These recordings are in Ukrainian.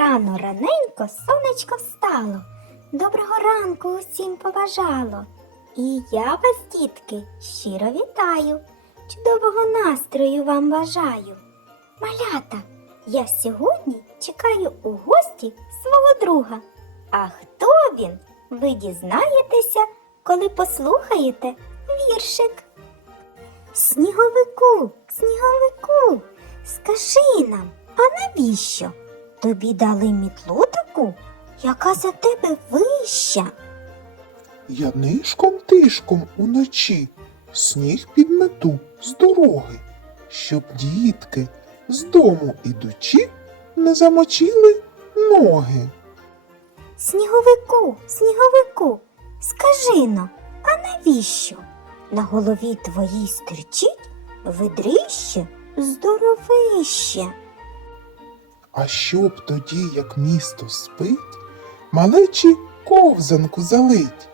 Рано раненько сонечко встало, доброго ранку усім побажало. І я вас, дітки, щиро вітаю, чудового настрою вам бажаю. Малята, я сьогодні чекаю у гості свого друга. А хто він? Ви дізнаєтеся, коли послухаєте віршик. Сніговику, сніговику, скажи нам, а навіщо? Тобі дали мітлу таку, яка за тебе вища. Я нишком тишком уночі сніг підмету з дороги, щоб дітки з дому ідучи не замочили ноги. Сніговику, сніговику, скажи но, а навіщо? На голові твоїй стирчить видрище здоровище. А щоб тоді, як місто спить, малечі ковзанку залить,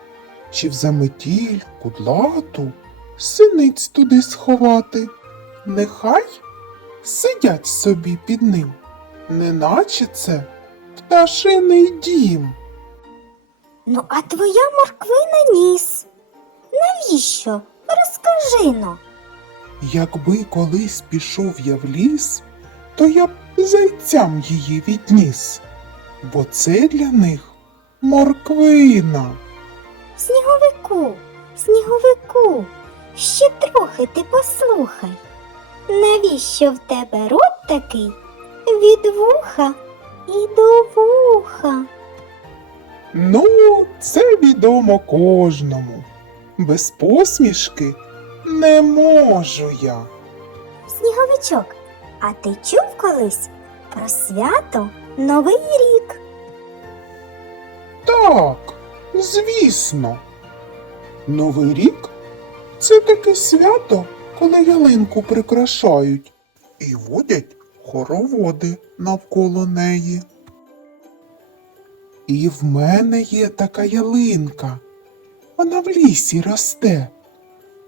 чи в заметіль кудлату синиць туди сховати. Нехай сидять собі під ним, неначе це пташиний дім. Ну, а твоя морквина ніс. Навіщо? Розкажи но. Якби колись пішов я в ліс, то я б зайцям її відніс, бо це для них морквина. Сніговику, сніговику, ще трохи ти послухай. Навіщо в тебе рот такий від вуха і до вуха? Ну, це відомо кожному. Без посмішки не можу я. Сніговичок, а ти чув колись про свято Новий рік? Так, звісно. Новий рік це таке свято, коли ялинку прикрашають і водять хороводи навколо неї. І в мене є така ялинка. Вона в лісі росте.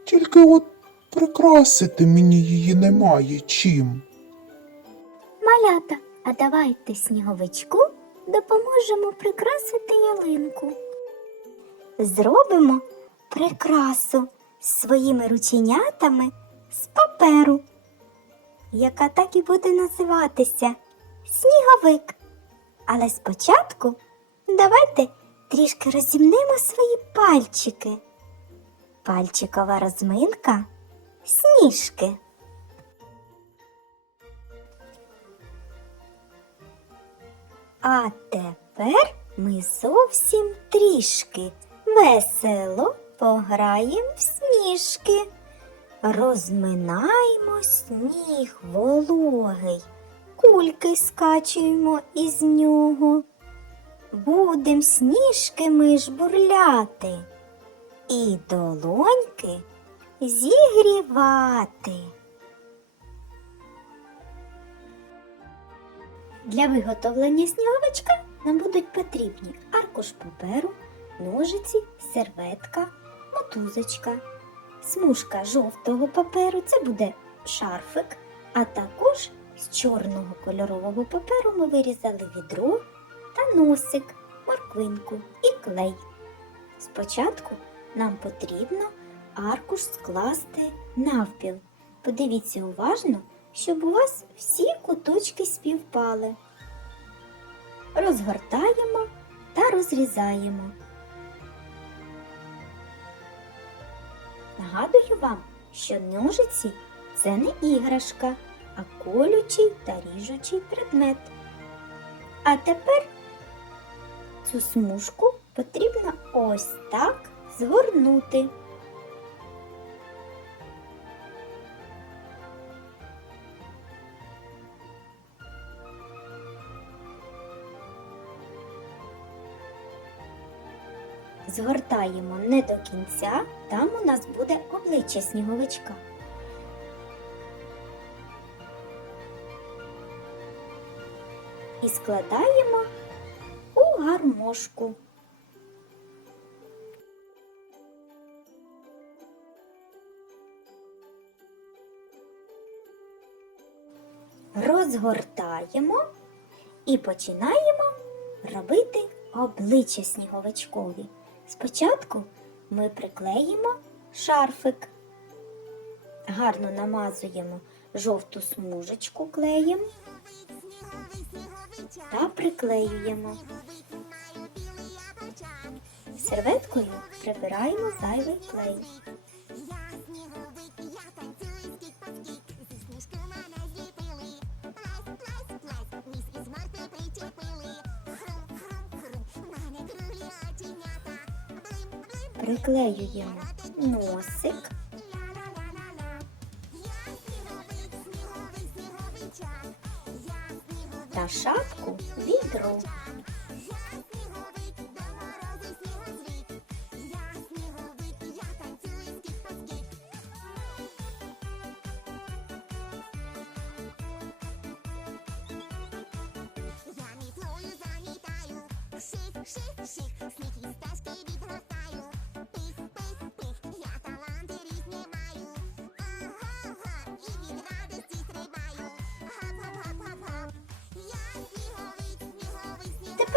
Тільки от прикрасити мені її немає чим. Малята, а давайте сніговичку допоможемо прикрасити ялинку. Зробимо прикрасу своїми рученятами з паперу, яка так і буде називатися сніговик. Але спочатку давайте трішки розімнемо свої пальчики. Пальчикова розминка сніжки. А тепер ми зовсім трішки весело пограєм в сніжки. Розминаємо сніг вологий, кульки скачуємо із нього. Будем сніжки ми жбурляти і долоньки зігрівати. Для виготовлення сніговичка нам будуть потрібні аркуш паперу, ножиці, серветка, мотузочка, смужка жовтого паперу це буде шарфик, а також з чорного кольорового паперу ми вирізали відро та носик, морквинку і клей. Спочатку нам потрібно аркуш скласти навпіл. Подивіться уважно, щоб у вас всі куточки співпали. Розгортаємо та розрізаємо. Нагадую вам, що ножиці це не іграшка, а колючий та ріжучий предмет. А тепер цю смужку потрібно ось так згорнути. Згортаємо не до кінця, там у нас буде обличчя сніговичка. І складаємо у гармошку. Розгортаємо І починаємо робити обличчя сніговичкові. Спочатку ми приклеїмо шарфик. Гарно намазуємо жовту смужечку клеєм та приклеюємо. Серветкою прибираємо зайвий клей. Приклеюємо носик. Та шапку відро.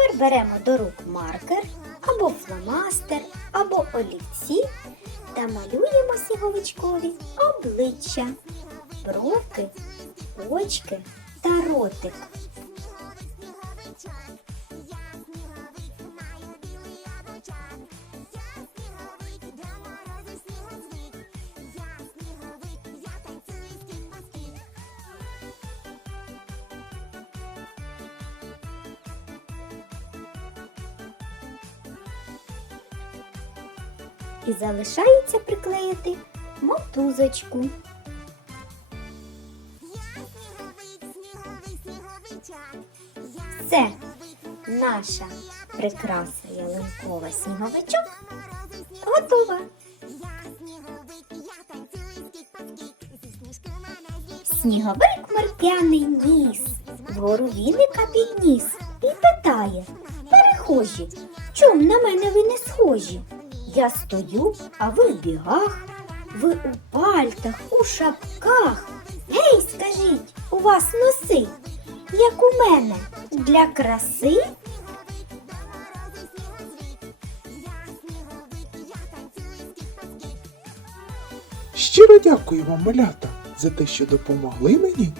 Тепер беремо до рук маркер або фломастер, або олівці та малюємо сніговичкові обличчя, бровки, очки та ротик. І залишається приклеїти мотузочку. Це наша прикраса ялинкова сніговичок готова. Сніговик морп'яний ніс, вгору віника підніс і питає перехожі, чом на мене ви не схожі? Я стою, а ви в бігах, ви у пальтах, у шапках. Гей, скажіть, у вас носи, як у мене, для краси? Щиро дякую вам, малята, за те, що допомогли мені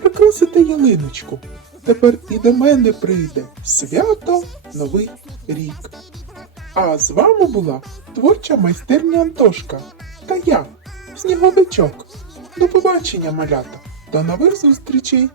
прикрасити ялиночку. Тепер і до мене прийде свято Новий рік. А з вами була творча майстерня Антошка та я, Сніговичок. До побачення, малята. До нових зустрічей!